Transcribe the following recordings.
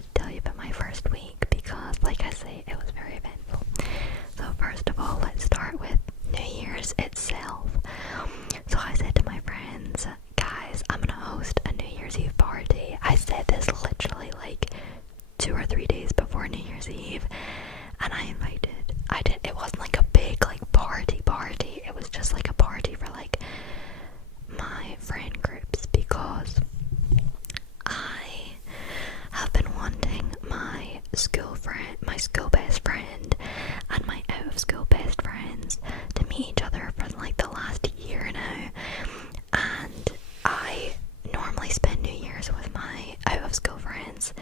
wanted to tell you about my first week because, like I say, it was very eventful. So first of all, let's start with New Year's itself. So I said to my friends, guys, I'm gonna host a New Year's Eve party. I said this literally like 2 or 3 days before New Year's Eve, and it wasn't like a big like party, it was just like a party for like my friend groups, because I have been wanting my school best friend and my out of school best friends to meet each other for like the last year now, and I normally spend New Year's with my out of school friends,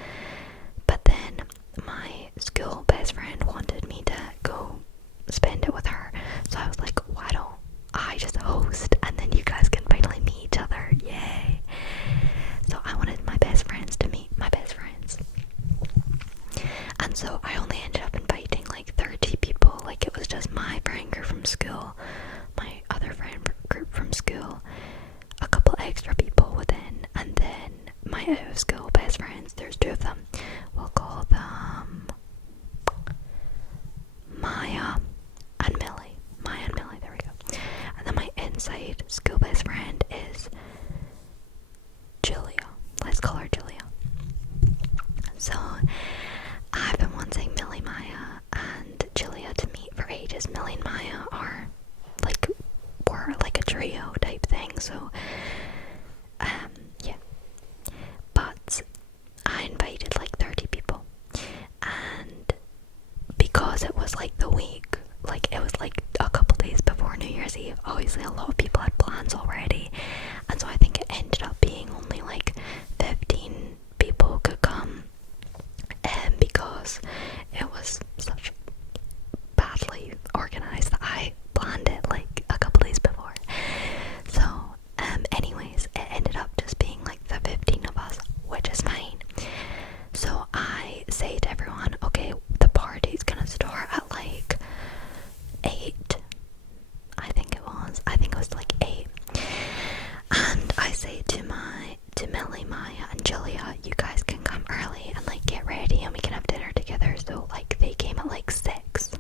but then my school best friend wanted me to go spend it with her, so I was like, why don't I just host and then you guys can finally meet each other, yay. So I wanted my best friends to meet my best friends, and so I only ended up inviting like 30 people. Like, it was just my friend group from school, my other friend group from school, a couple extra people within, and then my out of school best friends. There's 2 of them. We'll call them Maya and Millie. There we go. And then my inside school best friend is Julia. Let's call her Julia. So I've been wanting Millie, Maya, and Julia to meet for ages. Millie and Maya were like a trio type thing. So yeah. But I invited like 30 people, and because it was like the week, like it was like a couple days before New Year's Eve, obviously a lot of people had plans already, and so I think it ended up being only like 15 people could come, and because it was such badly organized that I planned it like a couple days before. So anyways, it ended up just being like the 15 of us, which is fine. So I say to everyone, okay, the party's gonna start at like 8. I think it was like 8. And I say to Millie, Maya, and Julia, you guys can come early and like get ready and we can have dinner together. So like they came at like 6.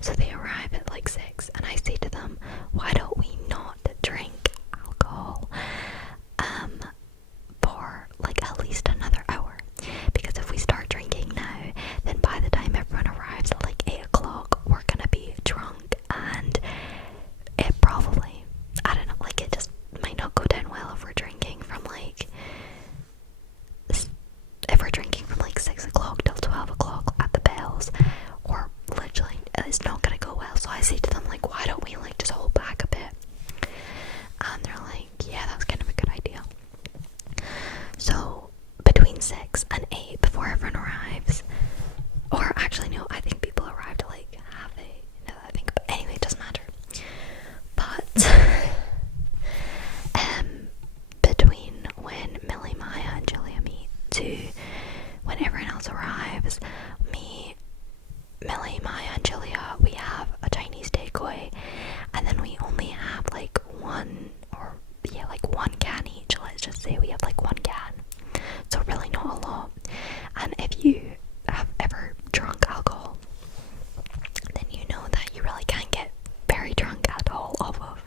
So they arrive at like 6, and I say to them, why don't we not drink alcohol for like at least another hour? Because if we start drinking now, then by the time everyone arrives at like 8 o'clock, we're gonna be drunk, and it probably, I don't know, like it just might not go down well if we're drinking from like 6 o'clock till 12 o'clock at the bells, or literally it's not gonna go well. So I say to them, like, why don't we like just hold back a bit? And they're like, yeah, that's kind of a good idea. So between 6 and 8, before everyone arrives, or actually no, I think people arrived at like half 8, now that I think, but anyway, it doesn't matter. But between when Millie, Maya, and Julia meet to when everyone else arrives, Millie, Maya, and Julia, we have a Chinese takeaway, and then we only have like one can each. Let's just say we have like 1 can, so really not a lot. And if you have ever drunk alcohol, then you know that you really can't get very drunk at all off of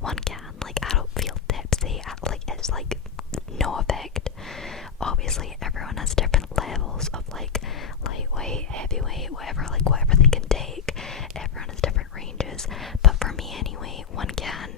1 can. Like, I don't feel tipsy, it's like no effect. Obviously everyone has different levels of like lightweight, heavyweight, whatever they can take. Everyone has different ranges, but for me anyway, 1 can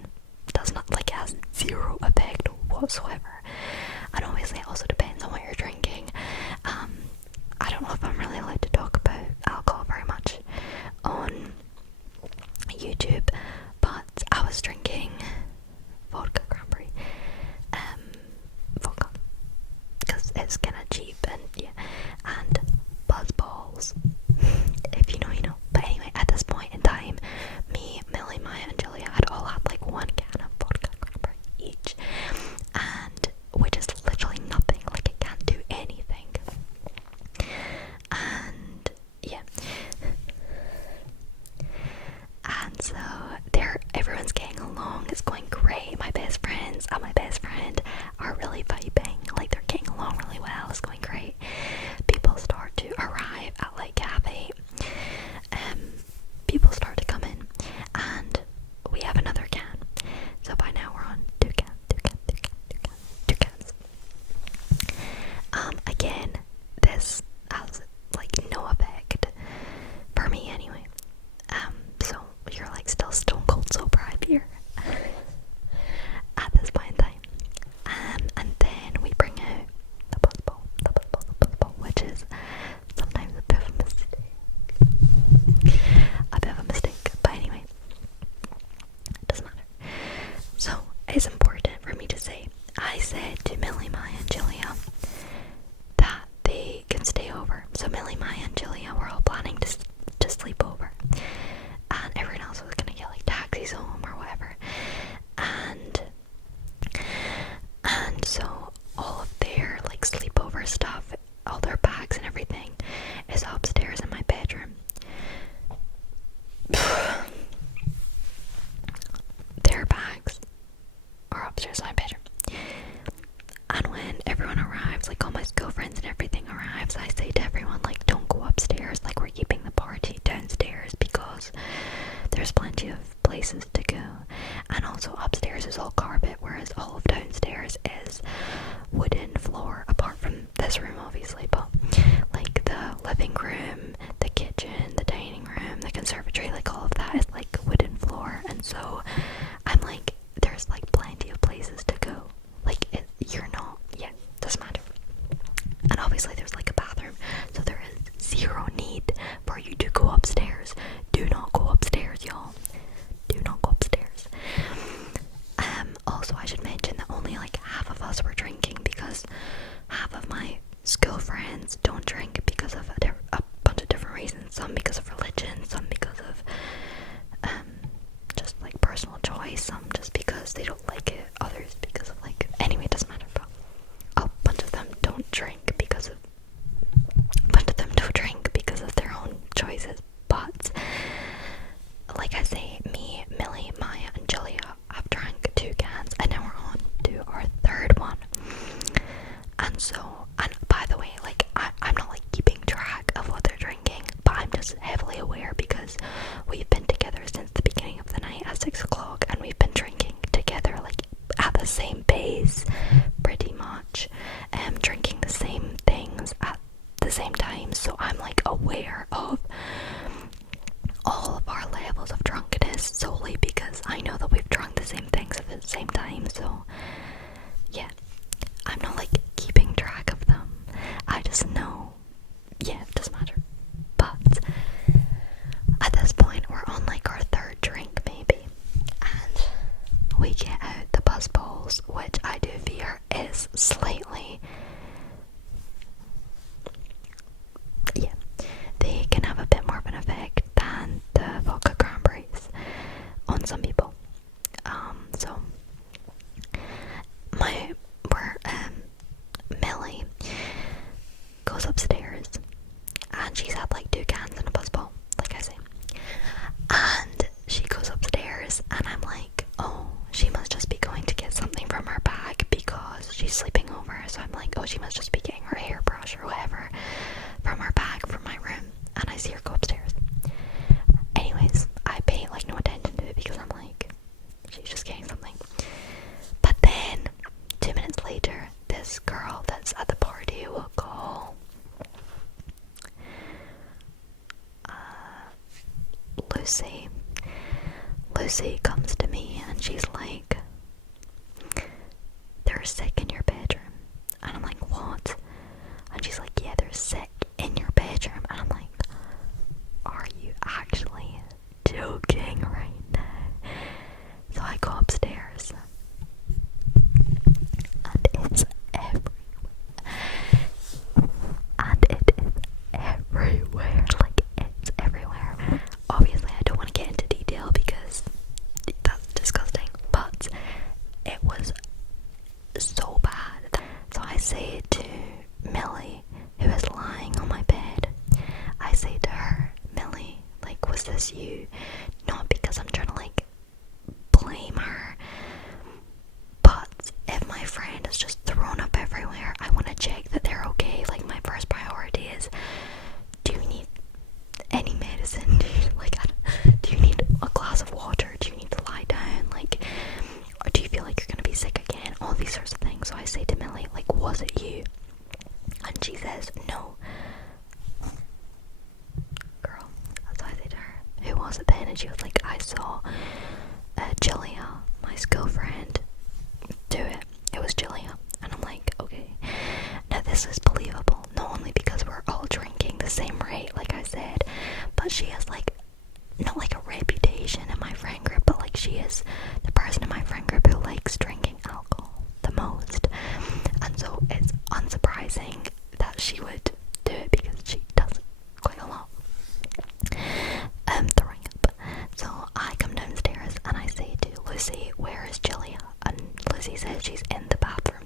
school friends don't drink because of a bunch of different reasons. Some because of religion, some because of just like personal choice, some just because they don't like it, others because of like, anyway, it doesn't matter. But a bunch of them don't drink because of their own choices. But like I say, me, Millie, Maya, and Julia have drank 2 cans, and now we're on to our 3rd one. And so, and by the way, like I'm not like keeping track of what they're drinking, but I'm just heavily aware because we've been together since the beginning of the night at 6 o'clock, and we've been drinking together like at the same pace, pretty much, drinking the same things at the same time. So I'm like aware of all of our levels of drunkenness solely because I know that we've drunk the same things at the same time. So yeah, I'm not like keeping track of them. I just know, yeah, it doesn't matter. But at this point, we're on like our 3rd drink maybe, and we get out the buzz balls, which I do fear is slightly, yeah, they can have a bit more of an effect than the vodka cranberries on some people. So Millie goes upstairs and she's had like 2 cans and a buzzball, like I say. And she goes upstairs and I'm like, oh, she must just be going to get something from her bag because she's sleeping over. So I'm like, oh, she must just be getting her hairbrush or whatever from her bag from my room. And I see her go upstairs. Anyways, I pay like no attention to it because I'm like, she's just getting something. But then 2 minutes later, this girl that's at the party will call Lucy. Lucy comes to me and she's like, they're sick in your bedroom. And I'm like, what? And she's like, yeah, they're sick in your bedroom. And I'm like, are you actually joking right now? So I go upstairs and it's everywhere. And it is everywhere. Like, it's everywhere. Obviously, I don't want to get into detail because that's disgusting, but it was so bad. So I say to Millie, who is lying on my bed, I say to her, Millie, like, was this you? Not because I'm trying to like blame her, but if my friend is just thrown up everywhere, I want to check that they're okay. Like, my first priority is, do you need any medicine? Do you need a glass of water? Do you need to lie down? Like, or do you feel like you're gonna be sick again? All these sorts of things. So I say to Millie, like, was it you? And she says, no. Girl. So I say to her, who was it then? And she was like, I saw Julia, my school friend, do it. It was Julia. And I'm like, okay. Now this is believable, not only because we're all drinking the same rate, like I said, but she has like, not like a reputation in my friend group, but like she is the person in my friend group who likes drinking alcohol the most. And so it's unsurprising that she would do it because she does it quite a lot. Throwing up. So I come downstairs and I say to Lucy, where is Julia? And Lucy says she's in the bathroom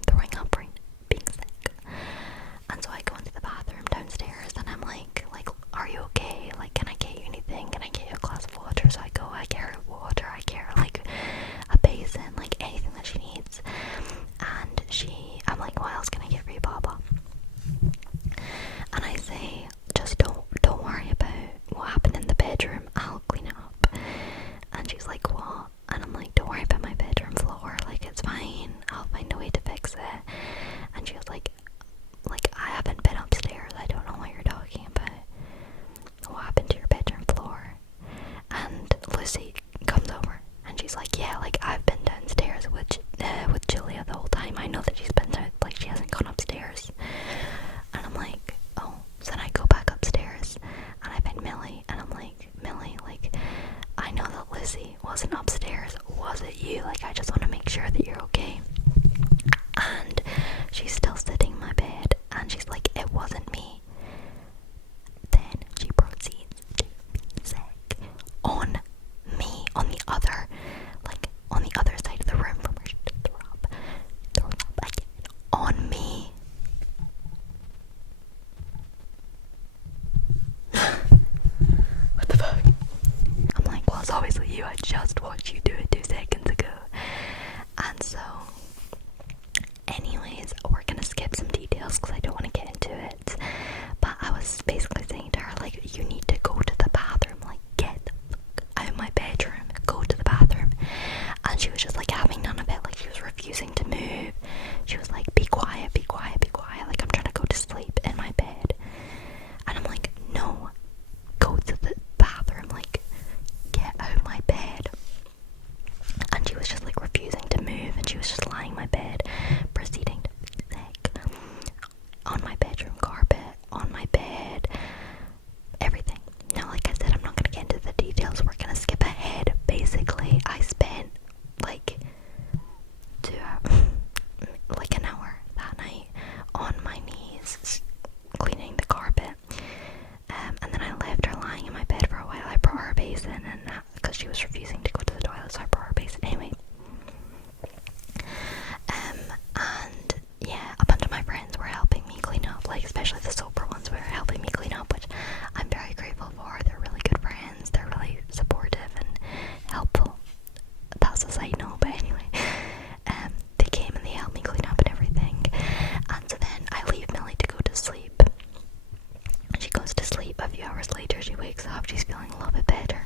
hours later, she wakes up, she's feeling a little bit better.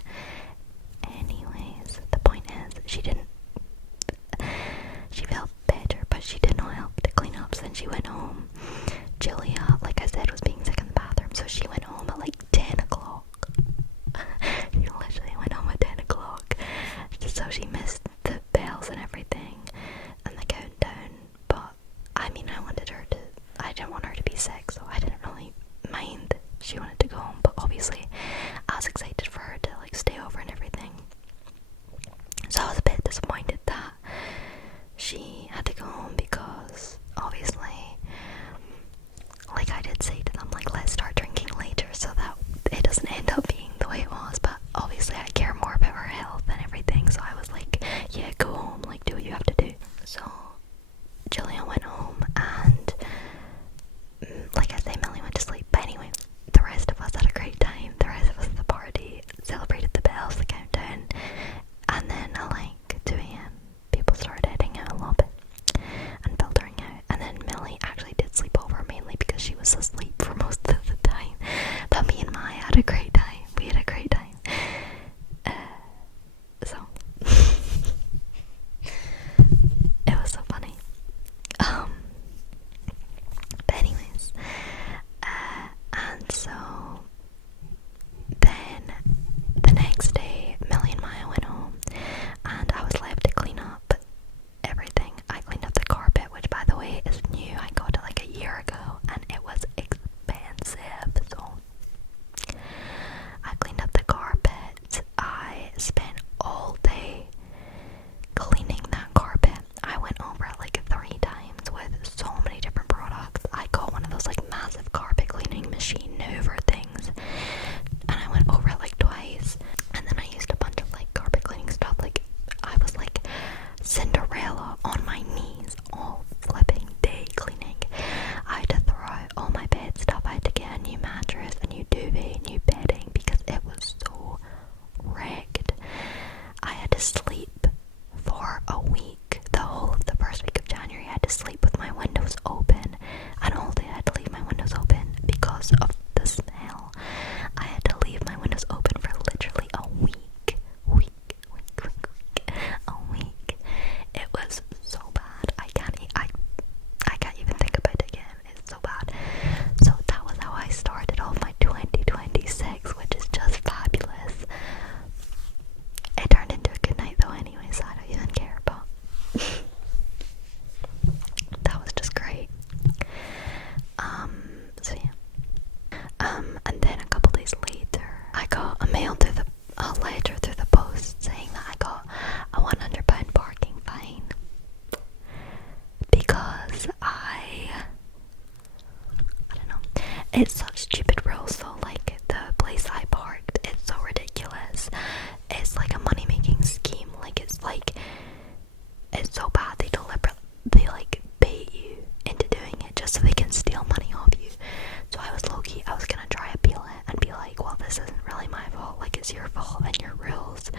Anyways, the point is, she felt better, but she did not help to clean up. So then she went home. Julia, like I said, was being sick in the bathroom, so she went home at like 10 o'clock. She literally went home at 10 o'clock. So she missed the bells and everything, and the countdown. But, I mean, I didn't want her to be sick, so I didn't really mind. She wanted to go home, but obviously, I was excited for her to, like, stay over and everything. So I was a bit disappointed that she had to go home because, obviously, like I did say to them, like, let's start drinking later so that it doesn't end up being the way it was. But obviously I care more about her health and everything, so I was like, yeah, go home, like, do what you have to do. So Julia went home, and like I say, Millie went to sleep. But anyway, the rest of us had a great time. The rest of us at the party celebrated the bells, the countdown, and then at like 2 a.m. people started heading out a little bit and filtering out. And then Millie actually did sleep over, mainly because she was asleep for most of the time. But me and Maya had a great time. We had a great time. So it was so funny. But anyways, and so then the next day, Millie and Maya went home, and I was left to clean up everything. I cleaned up the carpet, which, by the way, is new. I got it like a year ago, and it was expensive. So I cleaned up the carpet. I spent all day cleaning that carpet. I went over it like 3 times with so many different products. I got one of those like massive carpet cleaning machine Hoover things, and I went over it like twice. And then I used a bunch of like carpet cleaning stuff. Like, I was like Cinderella on my knees all flipping day cleaning. I had to throw out all my bed stuff. I had to get a new mattress, a new duvet, new bedding, because it was so wrecked. I had to sleep for a week. The whole of the first week of January I had to sleep with my windows open, and all day I had to leave my windows open because of the smell. I had to leave my windows open for literally a week. A week. It was so bad. I can't even think about it again. It's so bad. So that was how I started off my 2026, which is just fabulous. It turned into a good night though anyway, so I don't even care, but that was just great. So yeah. And then a couple days later, I got a letter through the post saying that I got a £100 parking fine because I don't know. It's such stupid rules though. Like, the place I parked, it's so ridiculous. It's like a money making scheme. Like, it's so bad. They like bait you into doing it just so they can steal money off you. So I was low-key, I was gonna try appeal it and be like, well, this isn't really my fault, like, it's your fault and your rules,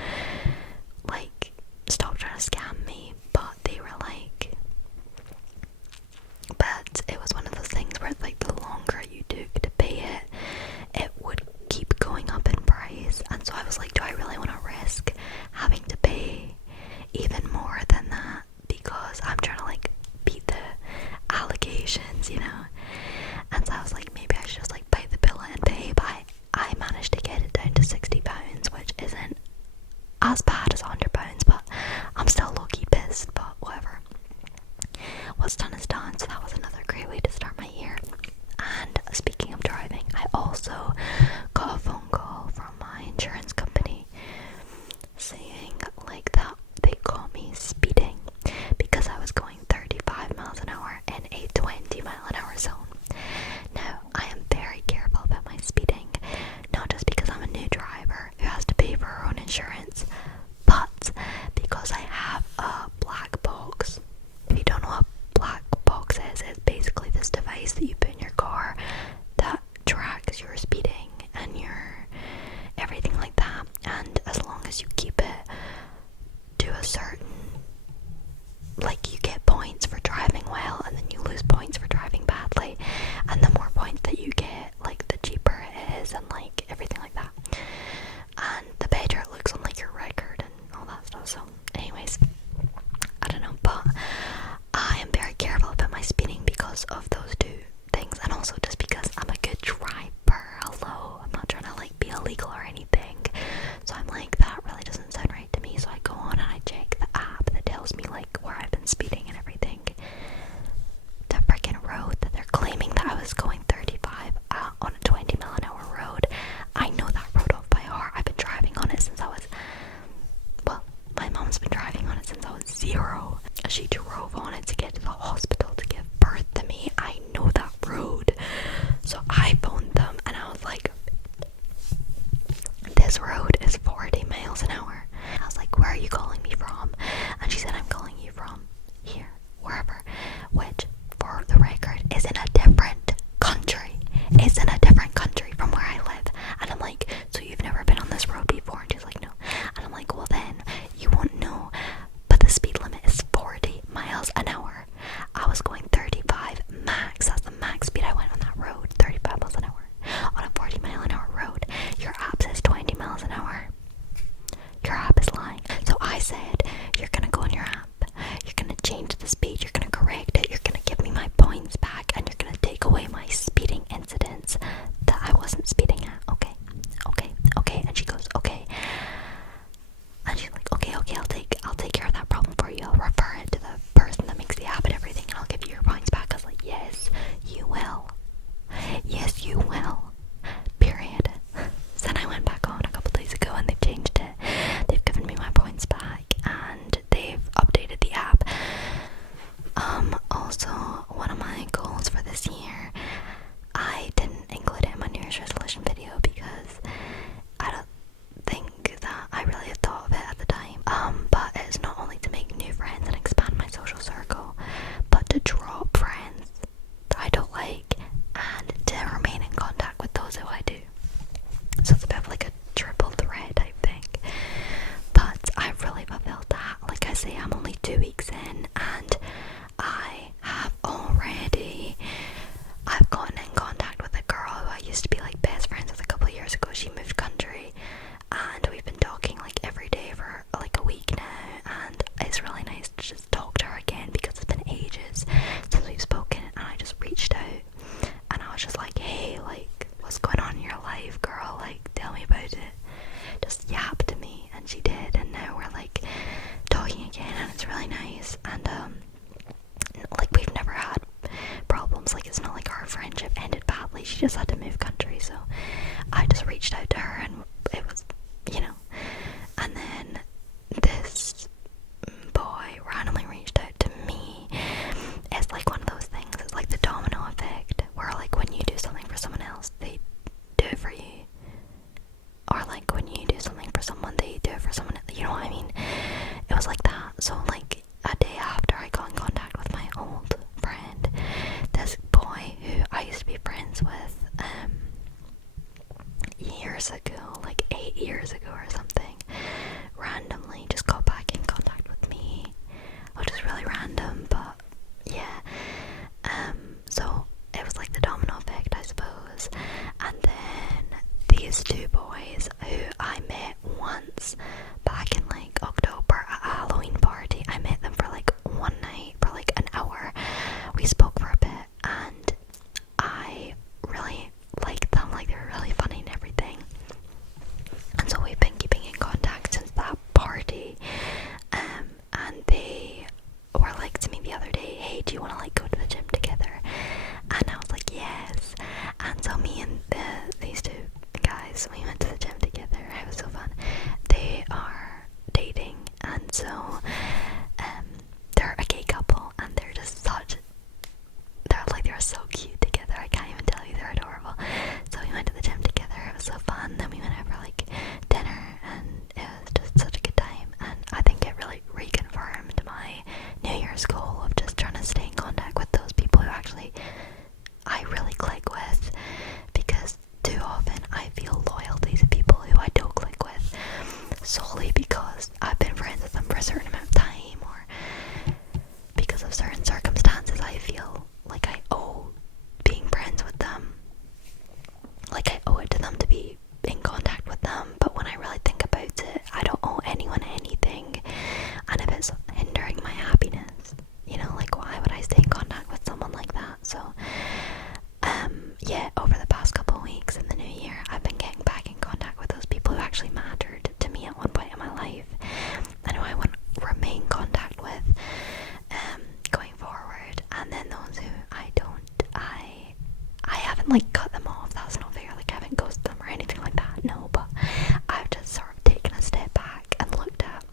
like, stop trying to scam me. But they were like, but it was one of those things where, like, the longer you took to pay reached out to her, and it was, you know, and then this boy randomly reached out to me. It's like one of those things, it's like the domino effect, where like when you do something for someone else, they do it for you, or like when you do something for someone, they do it for someone else, you know what I mean? It was like that. So like a day after I got in contact with my old friend, this boy who I used to be friends with years ago, like 8 years ago or something, randomly just got back in contact with me, which is really random, but yeah. So it was like the domino effect, I suppose. And then these two boys who I met once back in like October at a Halloween party, I met them for like one night for like an hour. We spoke for a bit and I really liked them, like they were really funny and everything. And so we've been keeping in contact since that party. And they were like to me the other day, hey, do you want to like go to the gym together? And I was like, yes. And so me and these two guys, we went to the gym together. It was so fun. They are dating, and so they're a gay couple, and they're just such, they're so cute together. I can't even tell you, they're adorable. So we went to the gym together. It was so fun. Then we went out for like dinner, and it was just such a good time. And I think it really reconfirmed my New Year's goal of just trying to stay in contact with those people who actually I really click with, because too often I feel loyalty to people who I don't click with solely because I've been friends with them for a certain amount of time, or because of certain circumstances. I feel like I owe being friends with them, like I owe it to them to be in contact with them. But when I really think about it, I don't owe anyone anything, and if it's hindering my happiness, you know, like why would I stay in contact with someone like that? So yeah, over the past couple of weeks in the new year, I've been getting back in contact with those people who actually mattered to me at one point in my life, and who I want to remain in contact with going forward. And then those who I don't, I haven't like cut them off, that's not fair, like I haven't ghosted them or anything like that, no, but I've just sort of taken a step back and looked at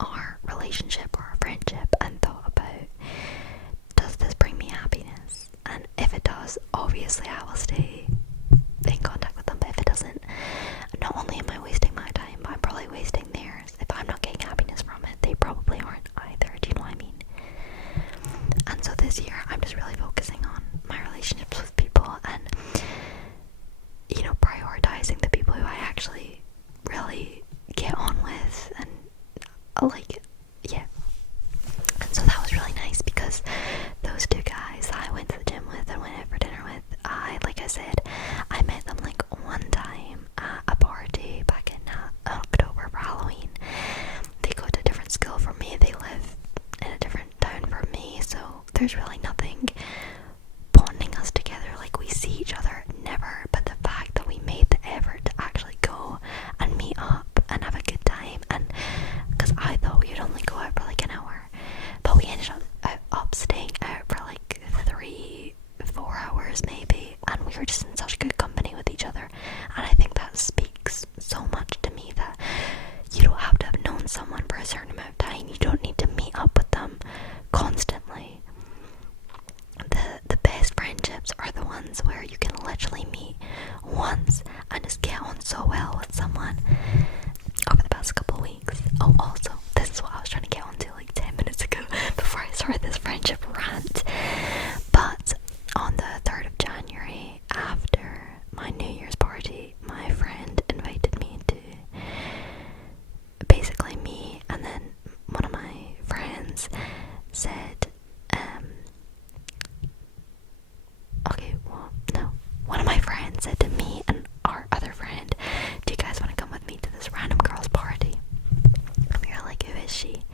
our relationship or our friendship and thought about, does this bring me happiness? And if it does, obviously I will stay in contact with them. But if it doesn't, not only am I wasting my time, but I'm probably wasting theirs. If I'm not getting happiness from it, they probably aren't either. Do you know what I mean? And so this year I'm just really focusing on my relationships with people, and you know, prioritizing the people who I actually really get on with, and like, yeah. And so that was really nice, because those two guys I went to the gym with and went out for dinner with, like I said, I met them like one time at a party back in October for Halloween. They go to a different school from me, they live in a different town from me, so there's really nothing bonding us together, like we see each other never, but the fact that we made the effort to actually go and meet up and have a good time, and because I thought we'd only go out for like an hour, but we ended up staying out for like 3-4 hours maybe, and we were just in such good company with each other. And I think that speaks so much to me, that you don't have to have known someone for a certain amount of time, you don't need to meet up with them constantly. The best friendships are the ones where you can literally meet once and just get on so well with someone. Over the past couple of weeks, oh, also, this is what I was trying to get onto like 10 minutes ago before I started this friendship rant, but on the 3rd of January, after my New Year's party, my friend invited me to, basically me and then one of my friends said, one of my friends said to me and our other friend, do you guys want to come with me to this random girl's party? And we were like, who is she?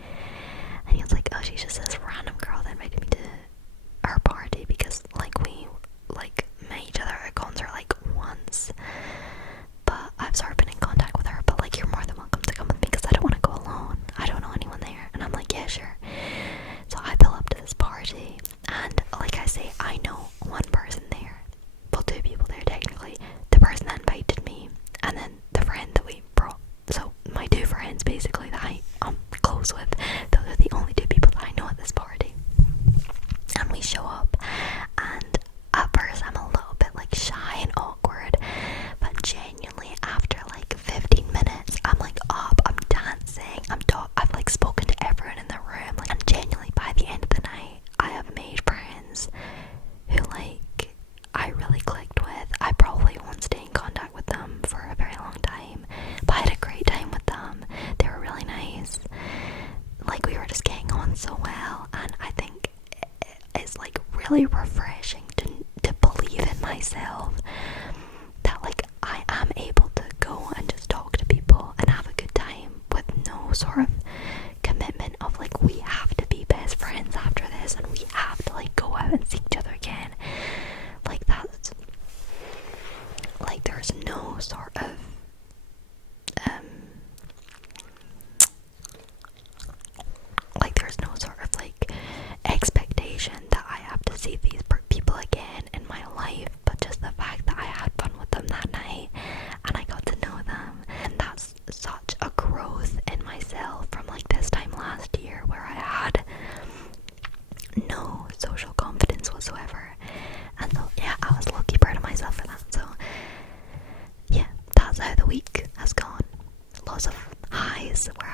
And he was like, oh, she's just this random girl that invited me to her party, because like we like met each other at a concert like once, but I've sort of been in contact with her, but like you're more than welcome to come with me, because I don't want to go alone, I don't know anyone there. And I'm like, yeah, sure. So I pull up to this party, and like I say, I know one person there, well, 2 people there technically. really refreshing to believe in myself, that like I am able to go and just talk to people and have a good time with no sort of commitment of like we have to be best friends after this and we have to like go out and see each other again. Like that's like there's no sort of like there's no sort of like expectation that I have to see these people again in my life, but just the fact that I had fun with them that night and I got to know them. And that's such a growth in myself from like this time last year where I had no social confidence whatsoever. And so yeah, I was lucky proud of myself for that. So yeah, that's how the week has gone. Lots of highs where